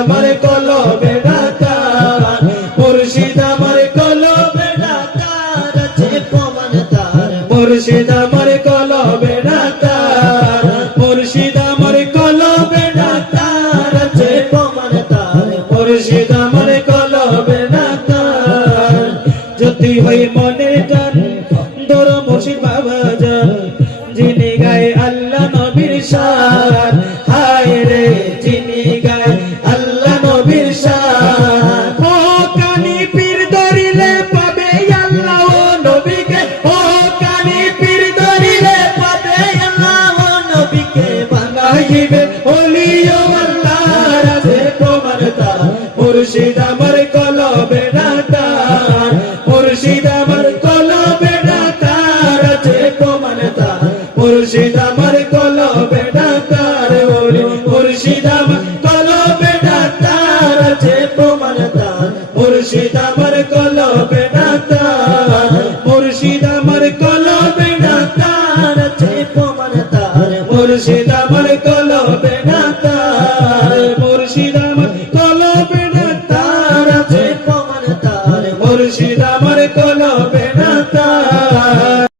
আমার কলবে ডাকার, মুর্শিদ আমার কলবে ডাকার, আছে প্রমাণ তার। মুর্শিদ আমার কলবে ডাকার, মুর্শিদ আমার কলবে ডাকার, আছে প্রমাণ তার। মুর্শিদ আমার কলবে ডাকার, যদি হয় মনের টান ধর মুর্শিদ বাবা যান, যিনি গায়ে আল্লাহ নবীর শান। হায় রে যিনি গায়ে আল্লাহ নবীর শান। ও কানি পীর ধরিলে পাবে আল্লাহ ও নবীকে, ও কানি পীর ধরিলে পাবে আল্লাহ ও নবীকে। বানাইবে ওলিও আল্লাহর, আছে প্রমাণ তার। মুর্শিদ আমার কলবে ডাকার, মুর্শিদ আমার কলবে ডাকার, আছে প্রমাণ তার। মুর্শিদ আমার কলবে ডাকার, মুর্শিদ আমার কলবে ডাকার, আছে প্রমাণ তার। মুর্শিদ আমার কলবে ডাকার।